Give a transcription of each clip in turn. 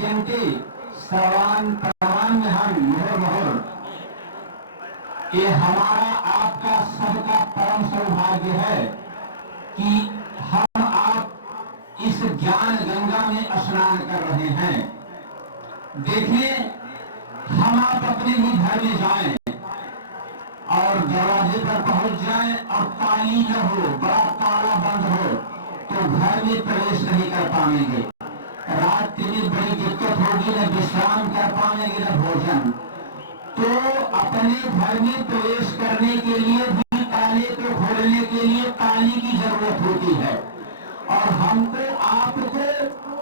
आद्यन्ते सर्वान् परमान्यहं मुहुर्मुहुर्। ये हमारा आपका सबका परम सौभाग्य है कि हम आप इस ज्ञान गंगा में स्नान कर रहे हैं। देखिए, हम आप अपने ही घर में जाएं और दरवाजे पर पहुंच जाएं और ताली न हो, बड़ा ताला बंद हो, तो घर में प्रवेश नहीं कर पाएंगे। रात्रि में बड़ी दिक्कत होगी, न विश्राम कर पाएंगे न भोजन। तो अपने घर में प्रवेश करने के लिए भी ताले को खोलने के लिए ताली की जरूरत होती है। और हमको आपको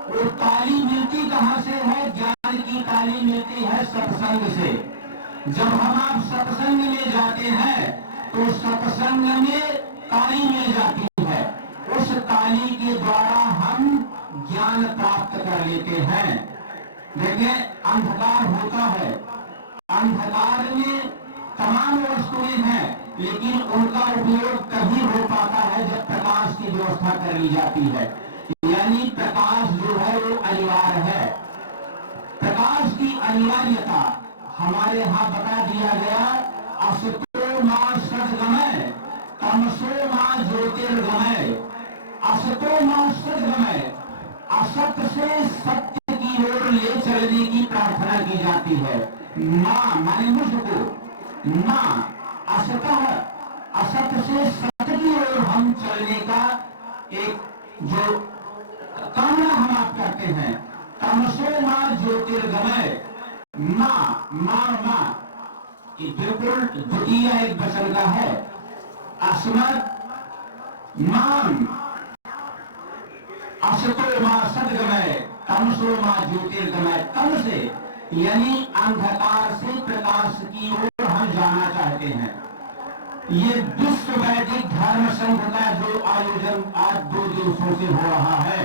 वो ताली मिलती कहां से है? ज्ञान की ताली मिलती है सत्संग से। जब हम आप सत्संग में जाते हैं तो सत्संग में ताली मिल जाती है। उस ताली के द्वारा हम ज्ञान प्राप्त कर लेते हैं। देखिए, अंधकार होता है, अंधकार में तमाम वस्तुएं हैं, लेकिन उनका उपयोग तभी हो पाता है जब प्रकाश की व्यवस्था कर ली जाती है। यानी प्रकाश जो है वो अनिवार्य है। प्रकाश की अनिवार्यता हमारे यहाँ बता दिया गया। असतो मां सद्गमय तमसो मां ज्योतिर्गमय। असतो मां सद्गमय, असत से सत्य की ओर ले चलने की प्रार्थना की जाती है। मां माने मुझको, मां असतः, असत से सत्य की ओर हम चलने का एक जो कामना हम आप करते हैं। तमसो मां ज्योतिर्गमय, मां ये बिल्कुल द्वितीय एक वचन का है। अस्मत् मां असतो मां सद्गमय तमसो मां ज्योतिर्गमय। तम से यानी अंधकार से प्रकाश की ओर हम जाना चाहते हैं। ये विश्व वैदिक धर्म संघ का जो आयोजन आज 2 दिवसों से हो रहा है,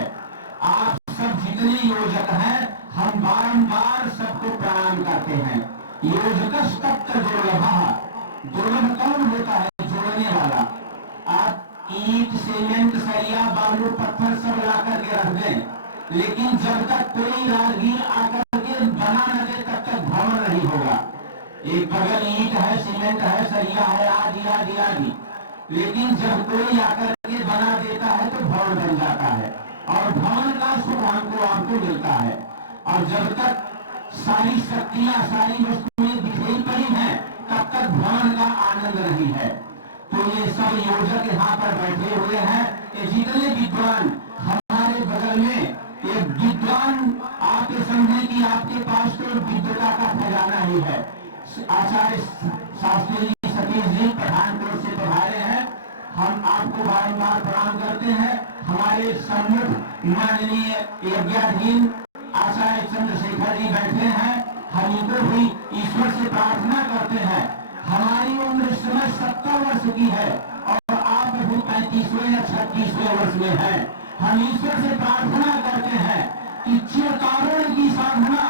आप सब जितने योजक हैं, हम बारंबार सबको प्रणाम करते हैं। योजक तत्व दुर्लभ, दुर्लभ कौन होता है? जोड़ने वाला। आप ईंट, सीमेंट, सरिया, बालू, पत्थर सब ला करके रख दें, लेकिन जब तक कोई राजगीर आकर के बना न दे तब तक भवन नहीं होगा। एक बगल ईंट है, सीमेंट है, सरिया है, आदि आदि आदि, लेकिन जब कोई आकर के बना देता है तो भवन बन जाता है और भवन का सुख हमको आपको मिलता है। और जब तक सारी शक्तियां, सारी वस्तुएं बिखरी पड़ी हैं, तब तक भवन का आनंद नहीं है। तो ये सब योजक यहाँ पर बैठे हुए हैं। ये जितने विद्वान हमारे बगल में, ये विद्वान आपके समझे कि आपके पास तो विद्वता का खजाना ही है। आचार्य शास्त्री जी, सतीश जी पठानकोट से पधारे हैं। हम आपको बारंबार प्रणाम करते हैं। हमारे सम्मुख माननीय यज्ञाधीन आचार्य चंद्रशेखर जी बैठे हैं। हम इनको भी ईश्वर से प्रार्थना करते हैं। हमारी उम्र इस समय 70 वर्ष की है और आप अभी 35वें या 36वें वर्ष में हैं। हम ईश्वर से प्रार्थना करते हैं कि चिरकारण की साधना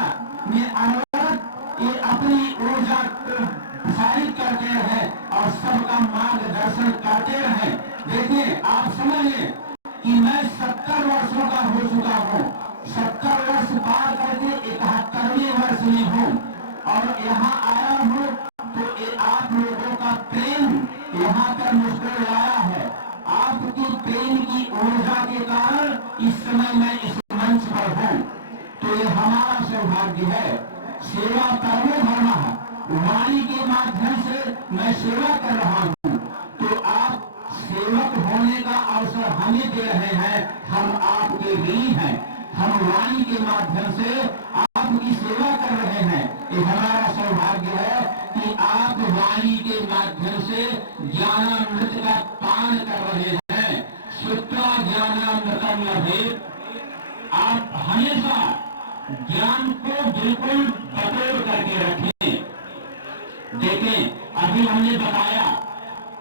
में अनवरत ये अपनी ऊर्जा को प्रसारित करते रहें और सबका मार्गदर्शन करते रहें। देखिए, आप समझ लें कि मैं 70 वर्षों का हो चुका हूँ। 70 वर्ष पार करके 71वें वर्ष में हूँ और यहाँ आया हूँ तो आप लोगों का प्रेम यहाँ पर मुझको लाया है। आपकी प्रेम की ऊर्जा के कारण इस समय मैं इस मंच पर हूँ। तो ये हमारा सौभाग्य है। सेवा परमो धर्म, वाणी के माध्यम से मैं सेवा कर रहा हूँ। तो आप सेवक होने का अवसर हमें दे रहे हैं। हम आपके ऋणी हैं। हम वाणी के माध्यम से आपकी सेवा कर रहे हैं। ये हमारा सौभाग्य है कि आप वाणी के माध्यम से ज्ञानामृत का पान कर रहे हैं। श्रुत्वा ज्ञानामृतम लभेत। आप हमेशा ज्ञान को बिल्कुल बटोर करके रखें। देखें, अभी हमने बताया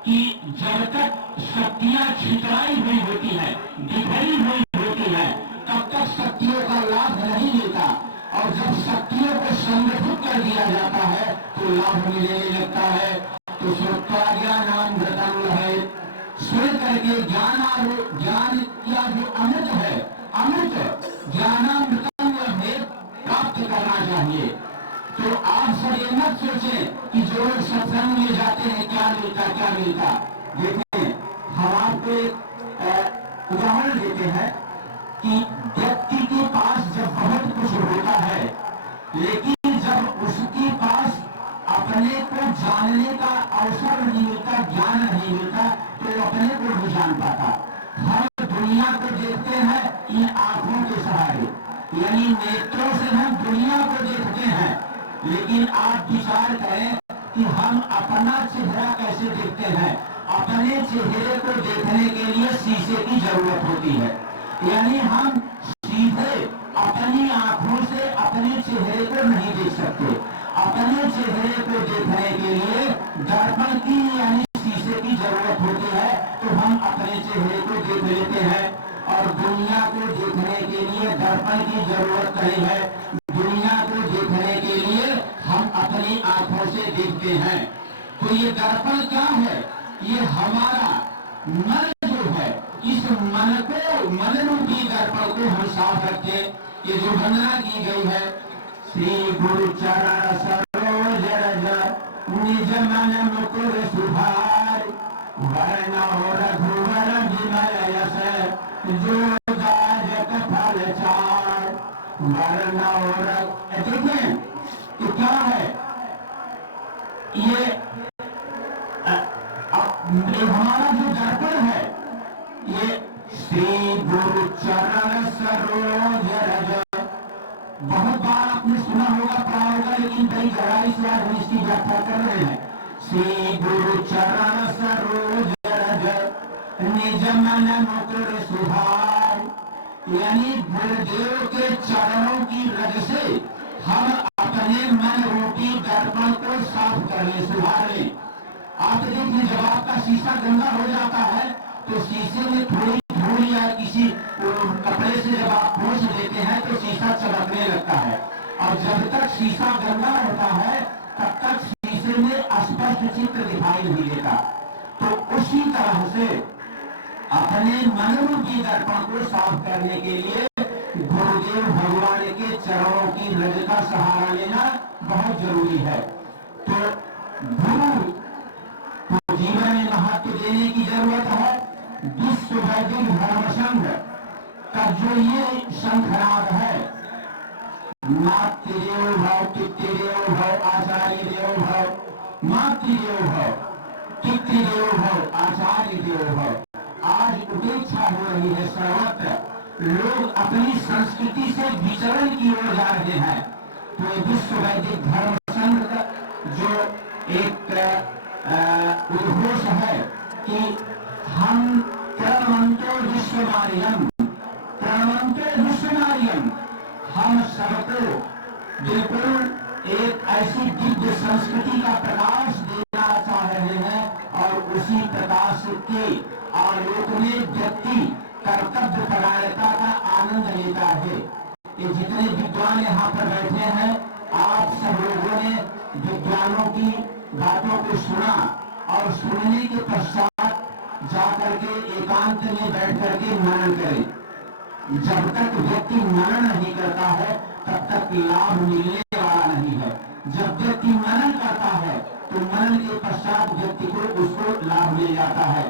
कि जब तक शक्तियां छितराई हुई होती है, बिखरी हुई होती है, तब तक शक्तियों का लाभ नहीं मिलता। और जब शक्तियों को संगठित कर दिया जाता है तो लाभ मिलने लगता है। तो श्रुत्वा ज्ञानामृतम लभेत, सुन करके ज्ञान या जो अमृत है, अमृत ज्ञानामृतम लभेत प्राप्त करना चाहिए। तो आप सब ये मत सोचें कि जो लोग सत्संग में जाते हैं क्या मिलता क्या मिलता। देखें, हम आपको एक उदाहरण देते हैं कि व्यक्ति के पास जब बहुत कुछ होता है, लेकिन जब उसके पास अपने को जानने का अवसर नहीं मिलता, ज्ञान नहीं मिलता, तो अपने को नहीं जान पाता। हम दुनिया को देखते हैं इन आंखों के सहारे, यानी नेत्रों से हम दुनिया को देखते हैं, लेकिन आप विचार करें कि हम अपना चेहरा कैसे देखते हैं। अपने चेहरे को देखने के लिए शीशे की जरूरत होती है, यानी हम सीधे अपनी आंखों से अपने चेहरे को नहीं देख सकते। अपने चेहरे को देखने के लिए दर्पण की यानी शीशे की जरूरत होती है, तो हम अपने चेहरे को देख लेते हैं। और दुनिया को देखने के लिए दर्पण की जरूरत नहीं है, दुनिया को देखने के लिए हम अपनी आंखों से देखते हैं। तो ये दर्पण क्या है? ये हमारा मन जो है, इस मन को, मन रूपी दर्पण को हम साफ रखें। ये जो वंदना की गई है, श्री गुरु चरण सरोज रज निज मन मुकुर सुधार, वर्ण रघुवर विमल यश जो जाजक फल चार, वर्ण देखें कि क्या है ये हमारा जो दर्पण है, ये श्री गुरु चरण सरोज रज। बहुत बार आपने सुना होगा, पढ़ा होगा, लेकिन कई गहराई से आज हम इसकी व्याख्या कर रहे हैं। श्री गुरु चरण सरोज रज निज मन मुकुर सुधार, यानी गुरुदेव के चरणों की रज से हम अपने मन रूपी दर्पण को साफ कर ले, सुधार ले। आप देखिए, जब आपका शीशा गंदा हो जाता है तो शीशे में थोड़ी धूल या किसी कपड़े से जब आप पोंछ देते हैं तो शीशा चमकने लगता है, और जब तक शीशा गंदा होता है तब तक शीशे में स्पष्ट चित्र दिखाई नहीं देता। तो उसी तरह से अपने मन रूपी दर्पण को साफ करने के लिए गुरुदेव भगवान के चरणों की रज का सहारा लेना बहुत जरूरी है। तो गुरु को जीवन में महत्व देने की जरूरत है। विश्व वैदिक धर्म संघ का जो ये शंखनाद है, मातृदेव भव, पितृदेव भव, आचार्य देव भव, मातृदेव भव, पितृदेव भव, आचार्य देव भव, आज उपेक्षा हो रही है सर्वत्र। लोग अपनी संस्कृति से विचरण की ओर जा रहे हैं। तो विश्व वैदिक धर्म संघ का जो एक उद्घोष है कि हम प्रणमंतो विश्वमार्यम, प्रणमंतो विश्वमार्यम, हम सबको बिल्कुल एक ऐसी दिव्य संस्कृति का प्रकाश देना चाह रहे हैं, और उसी प्रकाश के आलोक में व्यक्ति कर्तव्य परायणता का आनंद लेता है। ये जितने विद्वान यहाँ पर बैठे हैं, आप सब लोगों ने विद्वानों की बातों को सुना, और सुनने के पश्चात जाकर के एकांत में बैठ करके मनन करें। जब तक व्यक्ति मनन नहीं करता है तब तक लाभ मिलने वाला नहीं है। जब व्यक्ति मनन करता है तो मनन के पश्चात व्यक्ति को उसको लाभ मिल जाता है।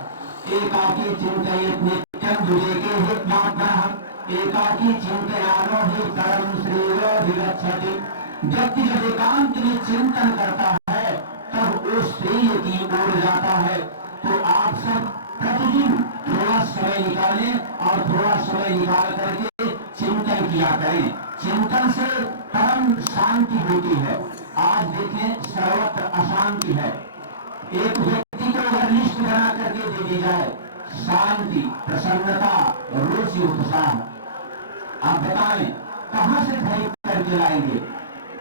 एकाकी चिंतयेत् नित्यं विवेके हि ज्ञानः, एकाकी चिंतयानो हि परम श्रेयोऽधिगच्छति। व्यक्ति जब एकांत में चिंतन करता है तब वो श्रेय की ओर जाता है। तो आप सब प्रतिदिन थोड़ा समय निकालें और थोड़ा समय निकाल करके चिंतन किया करें। चिंतन से परम शांति होती है। आज देखें, सर्वत्र अशांति है। एक व्यक्ति को अगर लिस्ट बना करके दे दी जाए, शांति, प्रसन्नता, रुचि, उत्साह, आप बताएं कहां से खरीद करके लाएंगे?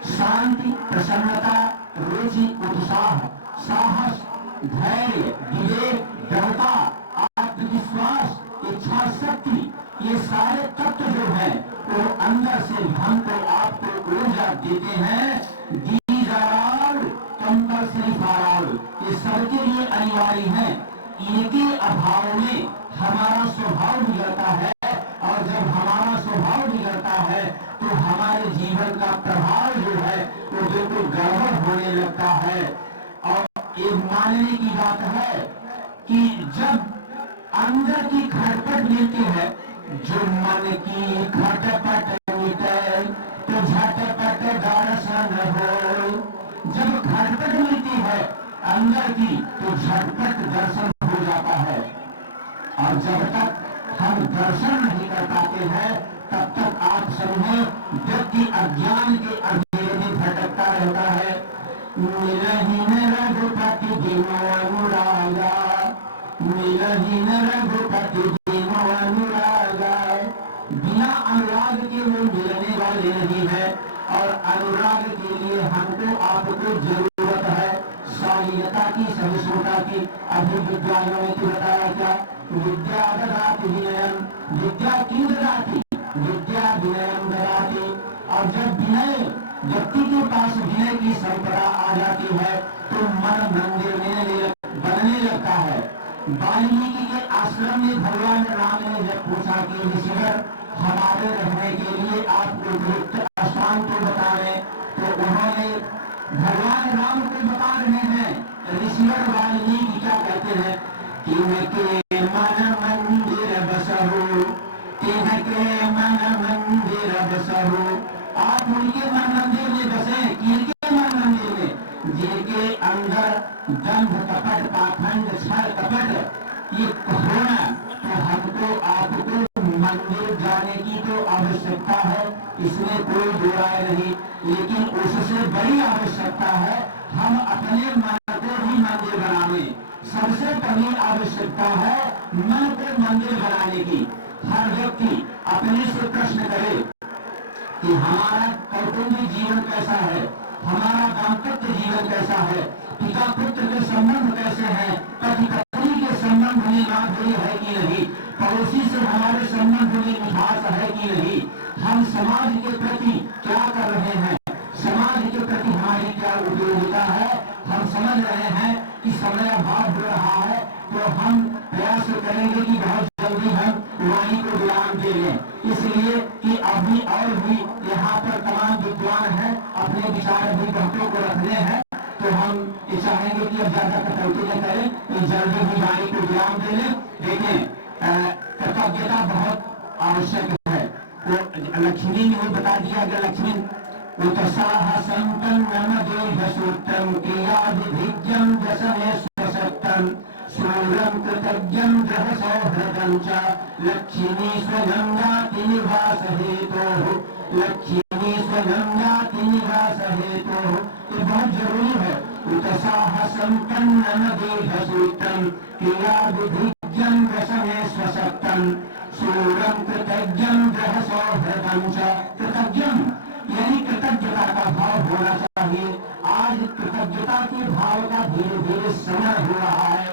शांति, प्रसन्नता, रुचि, उत्साह, साहस, धैर्य, विवेक, दृढ़ता, आत्मविश्वास, इच्छा शक्ति, ये सारे तत्व जो हैं वो अंदर से हमको आपको ऊर्जा देते हैं। These are all compulsory for all, ये सबके लिए अनिवार्य है। इनके अभाव में हमारा स्वभाव बिगड़ता है, और जब हमारा स्वभाव बिगड़ता है तो हमारे जीवन जीवन का प्रभाव जो है वो बिल्कुल गड़बड़ होने लगता है। और एक मानने की बात है कि जब अंदर की खटपट मिलती है, जो मन की खटपट मिटे तो झटपट दर्शन हो। जब खटपट मिलती है अंदर की तो झटपट दर्शन हो जाता है। और जब तक हम दर्शन नहीं कर पाते हैं तब तक आप समझे व्यक्ति अज्ञान के अंधेरे में भटकता रहता है। मिलहीन रघुपति दिनो अनुरागा, मिलहीन रघुपति दिनो अनुरागा। बिना अनुराग के वो मिलने वाले नहीं है। और अनुराग के लिए हमको आपको जरूरत है शालीनता की, सहिष्णुता की। अभी विद्वानों ने बताया क्या, विद्या ददाति विनयम, विद्या की ददाति, विद्या विनयम ददाति। और जब विनय व्यक्ति के पास विनय की संपदा आ जाती है तो मन मंदिर में बनने लगता है। वाल्मीकि के आश्रम में भगवान राम ने जब पूछा कि ऋषिवर हमारे रहने के लिए आप उपयुक्त स्थान को बता रहे, तो उन्होंने भगवान राम को बता रहे हैं। ऋषिवर वाल्मीकि क्या कहते हैं कि के मन मंदिर बसहु, तिनके मन मंदिर बसहु। आप उनके मन मंदिर में बसे, किनके मन मंदिर में, जिनके अंदर दंभ कपट पाखंड छल कपट ये होना, तो हमको आपको मंदिर जाने की तो आवश्यकता है, इसमें कोई दो राय नहीं। लेकिन उससे बड़ी आवश्यकता है हम अपने मन को भी मंदिर बनाने। सबसे पहली आवश्यकता है मन को मंदिर बनाने की। हर व्यक्ति अपने से प्रश्न करे कि हमारा कौटुंबिक जीवन कैसा है, हमारा दाम्पत्य जीवन कैसा है, पिता पुत्र के संबंध कैसे हैं, पति पत्नी के संबंध में नाजुरी है कि नहीं, पड़ोसी से हमारे संबंध में मिठास है कि नहीं, हम समाज के प्रति क्या कर रहे हैं, समाज के प्रति हमारी क्या उपयोगिता है। हम समझ रहे हैं कि समय अभाव हो रहा है तो हम प्रयास करेंगे कि बहुत जल्दी हम वाणी को विराम दे लें, इसलिए कि अभी और भी यहाँ पर तमाम विद्वान हैं, अपने विचार अभी बहुतों को रखने हैं, तो हम ये चाहेंगे कि अब ज्यादा कटौती न करें, जल्दी ही वाणी को विराम दे लें। देखें, कृतज्ञता बहुत आवश्यक है। वो लक्ष्मी ने बता दिया कि लक्ष्मी उत्साह संपन्नम देहसूत्रम क्रियाभिभिज्यम व्यसने स्वसक्तम शूरम कृतज्ञम ग्रह सौहृदं च लक्ष्मी स्वयं जाति निवास हेतोः, लक्ष्मी स्वयं जाति निवास हेतोः। ये बहुत जरूरी है। उत्साह संपन्नम देहसूत्रम क्रियाभिभिज्यम व्यसने स्वसक्तम शूरम कृतज्ञम ग्रह सौहृदं च। कृतज्ञम यानी कृतज्ञता का भाव होना चाहिए। आज कृतज्ञता के भाव का धीरे धीरे समय हो रहा है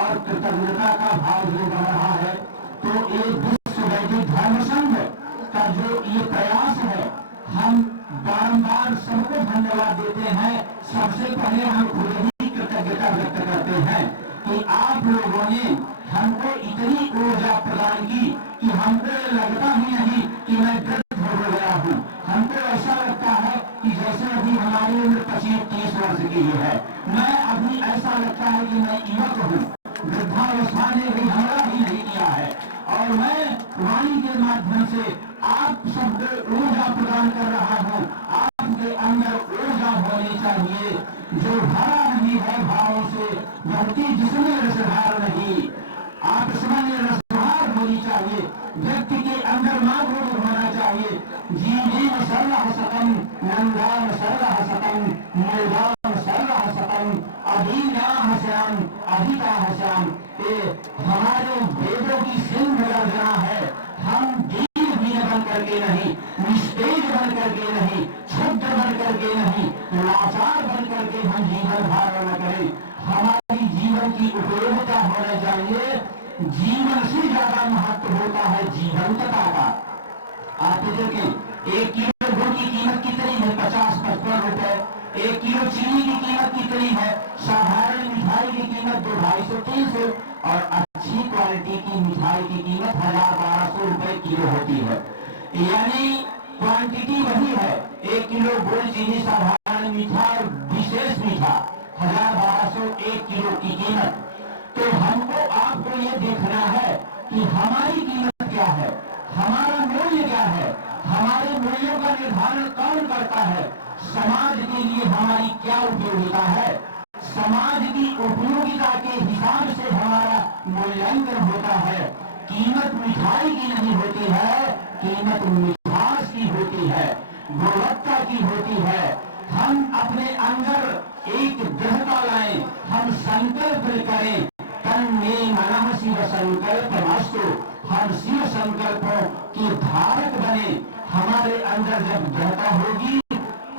और कृतज्ञता का भाव जो बढ़ रहा है, तो ये विश्व वैदिक धर्म संघ का जो ये प्रयास है, हम बारंबार सबको धन्यवाद देते हैं। सबसे पहले हम खुद ही कृतज्ञता व्यक्त करते हैं कि आप लोगों ने हमको इतनी ऊर्जा प्रदान की कि हमको लगता ही नहीं कि मैं वृद्ध हो गया हूँ। हमको ऐसा लगता है कि जैसे अभी हमारी उम्र 25-30 वर्ष की है। मैं अभी ऐसा लगता है कि मैं युवक हूँ। वृद्धावस्था ने भी हमला ही नहीं किया है। और मैं वाणी के माध्यम से आप सबको ऊर्जा प्रदान कर रहा हूँ। आपके अंदर ऊर्जा होनी चाहिए जो भरा नहीं है भावों से, व्यक्ति जिसमें रसभार नहीं, आप समझ रसभार होनी चाहिए। व्यक्ति के अंदर माधुर्य होना चाहिए। जीवेन सर्वः सतम, नंदान सर्वः सतम, मूलान सर्वः सतम, अधीनाः स्याम, अधीताः स्याम। ये हमारे वेदों की सिंह गर्जना है। हम दीन बन करके नहीं, निस्तेज बन करके नहीं, क्षुद्र बन करके नहीं, लाचार बन करके हम जीवन धारण न करें। हमारी जीवन की उपयोगिता होना चाहिए। जीवन से ज्यादा महत्व होता है जीवंतता का। आप देखें, 1 किलो गुड़ की कीमत कितनी है? 50-55 रुपए। 1 किलो चीनी की कीमत कितनी है? साधारण मिठाई की कीमत 200-250-300 और अच्छी क्वालिटी की मिठाई की कीमत 1000-1200 रुपए किलो होती है। यानी क्वांटिटी वही है, 1 किलो गुड़ चीनी साधारण मीठा और विशेष मीठा 1201 किलो की कीमत। तो हमको आपको ये देखना है कि हमारी कीमत क्या है, हमारा मूल्य क्या है, हमारे मूल्यों का निर्धारण कौन करता है, समाज के लिए हमारी क्या उपयोगिता है। समाज की उपयोगिता के हिसाब से हमारा मूल्यांकन होता है। कीमत मिठाई की नहीं होती है, कीमत मिठास की होती है, गुणवत्ता की होती है। हम अपने अंदर एक दृढ़ता लाएं, हम संकल्प करें, तन में मनः शिव संकल्प मस्तु, हम शिव संकल्पों की धारक बने। हमारे अंदर जब दृढ़ता होगी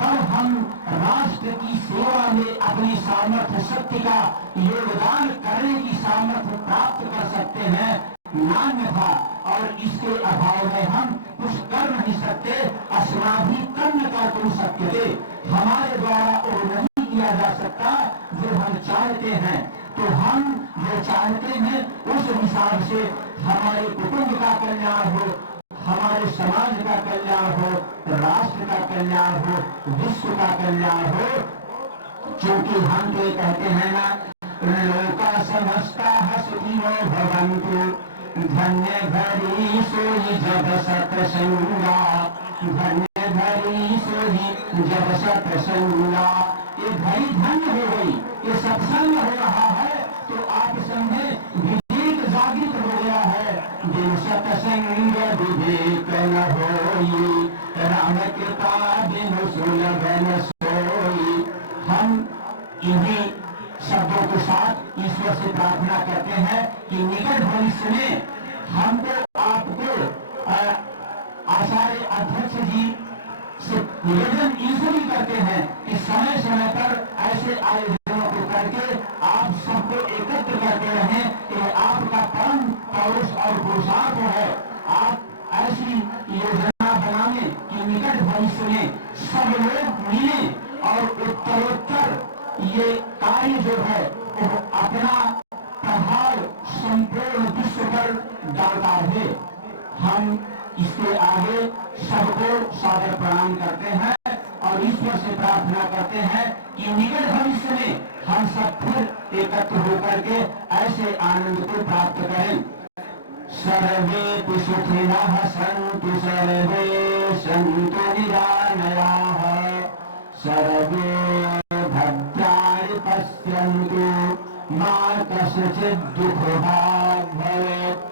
तब हम राष्ट्र की सेवा में अपनी सामर्थ्य शक्ति का योगदान करने की सामर्थ्य प्राप्त कर सकते हैं। नान्यथा और इसके अभाव में हम कुछ कर नहीं सकते। अस्माभि कर्म का तुम शक्य दे, हमारे द्वारा वो नहीं किया जा सकता जो हम चाहते हैं। तो हम जो चाहते हैं उस हिसाब से हमारे कुटुंब का कल्याण हो, हमारे समाज का कल्याण हो, राष्ट्र का कल्याण हो, विश्व का कल्याण हो। क्योंकि हम तो कहते हैं ना, लोका समस्ता सुखिनो भवन्तु, धन्य धरी सोई जब सत्संगा, धन्य धरी सोई जब सत्संगा। ये धरी धन्य हो गई, ये सत्संग हो रहा है तो आप समझे विवेक जागृत हो गया है। बिन सत्संग विवेक न होई, राम कृपा बिन सुलभ न सोई। हम इन्हीं शब्दों के साथ ईश्वर से प्रार्थना करते हैं कि निकट भविष्य में हमको आपको आचार्य अध्यक्ष जी से निवेदन ईश्वरी करते हैं कि समय समय पर ऐसे आयोजनों को करके आप सबको एकत्र करते रहें। कि आपका परम पौरुष और पुरुषार्थ है। आप ऐसी योजना बनाने कि निकट भविष्य में सब लोग मिले और उत्तरोत्तर ये कार्य जो है वो अपना प्रभाव संपूर्ण विश्व पर डालता है। हम इसके आगे सबको सादर प्रणाम करते हैं और ईश्वर से प्रार्थना करते हैं कि निकट भविष्य में हम सब फिर एकत्र होकर के ऐसे आनंद को प्राप्त करें। सर्वे सुखिनः सन्तु, सर्वे सन्तु निरामयाः, सर्वे भद्राणि पश्यन्तु, मा कश्चित् दुःखभाग् भवेत्।